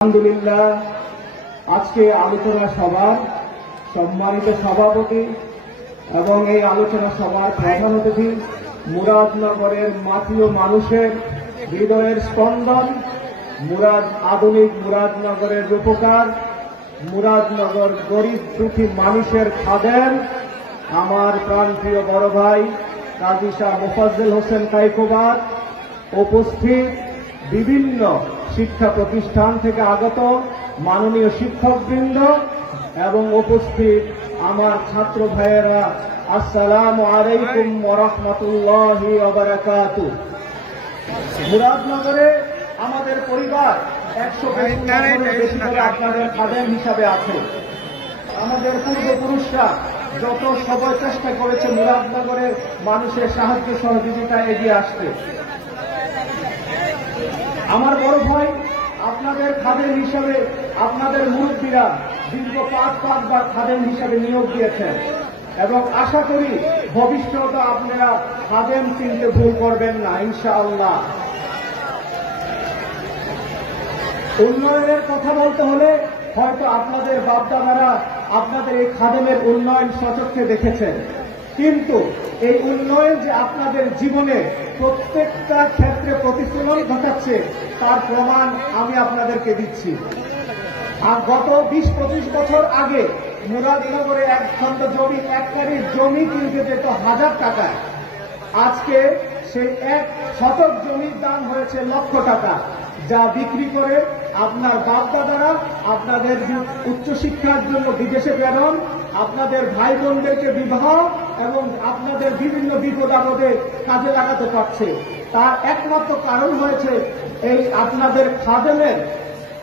আলহামদুলিল্লাহ, আজকে আলোচনা সভার সম্মানিত সভাপতি এবং এই আলোচনা সভার প্রধান অতিথি মুরাদনগরের মাটিও মানুষের হৃদয়ের স্পন্দন, আধুনিক মুরাদনগরের রূপকার, মুরাদনগর গরিব দুঃখী মানুষের খাদেম, আমার প্রাণপ্রিয় বড় ভাই কাজী শাহ মোফাজ্জল হোসেন কায়কোবাদ, উপস্থিত বিভিন্ন শিক্ষা প্রতিষ্ঠান থেকে আগত মাননীয় শিক্ষকবৃন্দ এবং উপস্থিত আমার ছাত্র ভাইয়েরা, আসসালামু আলাইকুম ওয়া রাহমাতুল্লাহি ওয়া বারাকাতুহু। মুরাদনগরে আমাদের পরিবার 100 বেশি করে আপনাদের খাদেম হিসাবে আছে। আমাদের পূর্বপুরুষরা যত সবাই চেষ্টা করেছে মুরাদনগরের মানুষের সাহায্য সহযোগিতা এগিয়ে আসতে। আমার বড় ভাই আপনাদের খাদেম হিসাবে, আপনাদের মুরব্বীরা দীর্ঘ 5বার খাদেম হিসাবে নিয়োগ দিয়েছেন এবং আশা করি ভবিষ্যতে আপনারা খাদেম চিনতে ভুল করবেন না ইনশাআল্লাহ। উন্নয়নের কথা বলতে হলে হয়তো আপনাদের বাপদাদারা আপনাদের এই খাদেমের উন্নয়ন সচক্ষে দেখেছেন, কিন্তু এই উন্নয়ন যে আপনাদের জীবনে প্রত্যেকটা ক্ষেত্রে প্রতিফলন ঘটাচ্ছে তার প্রমাণ আমি আপনাদেরকে দিচ্ছি। আর গত 20-25 বছর আগে মুরাদনগরে এক খণ্ড জমি, এক কারির জমি কিনতে যেত 1000 টাকায়। আজকে সেই 1 শতক জমির দাম হয়েছে লক্ষ টাকা, যা বিক্রি করে আপনার বাপদাদারা আপনাদের উচ্চশিক্ষার জন্য বিদেশে প্রেরণ, আপনাদের ভাই বোনদেরকে বিবাহ এবং আপনাদের বিভিন্ন বিপদ আপদে কাজে লাগাতে পারছে। তার একমাত্র কারণ হয়েছে এই আপনাদের খাদেমের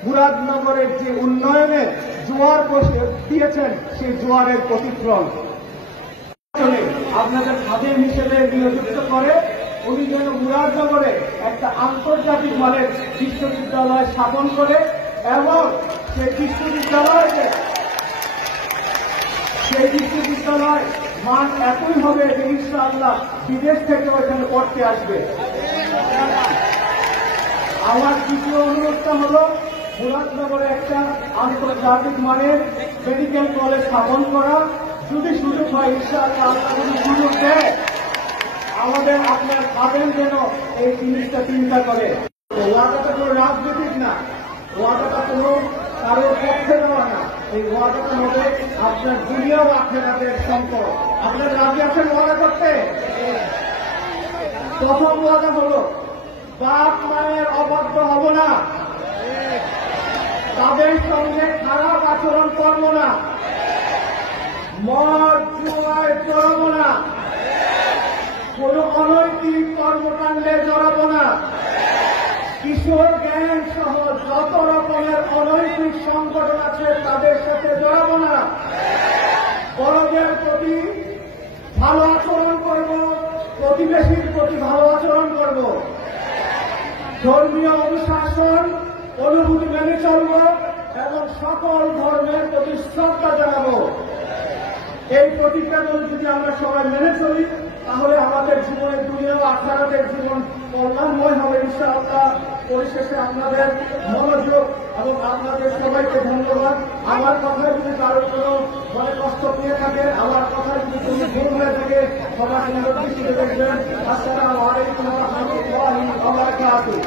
মুরাদনগরের যে উন্নয়নের জোয়ার বসে দিয়েছেন, সেই জোয়ারের প্রতিফলন। আপনাদের খাদেম হিসেবে নিয়োজিত করে উনি যেন মুরাদনগরে একটা আন্তর্জাতিক মানের বিশ্ববিদ্যালয় স্থাপন করে এবং সেই বিশ্ববিদ্যালয় মান এতই হবে যে ইনশাআল্লাহ বিদেশ থেকে ওখানে পড়তে আসবে। আমার দ্বিতীয় অনুরোধটা হল মুরাদনগরে একটা আন্তর্জাতিক মানের মেডিকেল কলেজ স্থাপন করা। যদি সুযোগ হয় ইনশাআল্লাহ যদি সুযোগ দেয় আমাদের আপনার খাদেম যেন এই জিনিসটা চিন্তা করে। ওয়াদাটা কোনো রাজনৈতিক না, ওয়াদাটা কোনো কারোর পক্ষে দেওয়া না, এই ওয়াদাটা হবে আপনার দুনিয়া ও আখিরাতের সম্পর্ক। আপনার রাজি আছেন ওয়াদা করতে? প্রথম ওয়াদা হলো বাপ মায়ের অবাধ্য হব না, তাদের সঙ্গে খারাপ আচরণ করব না, মদ জুয়ায় জড়াব না, কোন অনৈতিক কর্মকাণ্ডে জড়াব না, কিশোর গ্যাং সহ যত রকমের অনৈতিক সংগঠন আছে তাদের সাথে জড়াব না, বড়দের প্রতি ভালো আচরণ করব, প্রতিবেশীর প্রতি ভালো আচরণ করব, ধর্মীয় অনুশাসন অনুভূতি মেনে চলব এবং সকল ধর্মের প্রতি শ্রদ্ধা জানাবো। এই প্রতিজ্ঞাগুলো যদি আমরা সবাই মেনে চলি তাহলে আমাদের জীবনের দুনিয়া ও আখিরাতের জীবন কল্যাণময় হবে ইনশাআল্লাহ। পরিশেষে আপনাদের মনোযোগ এবং আপনাদের সবাইকে ধন্যবাদ। আমার কথা যদি কারোর কোনো মনে কষ্ট পেয়ে থাকে, আমার কথা যদি কোনো ভুল হয়ে থাকে সবাই সুন্দর দৃষ্টিতে দেখবেন। আসসালামু আলাইকুম ওয়া রাহমাতুল্লাহি ওয়া বারাকাতুহু।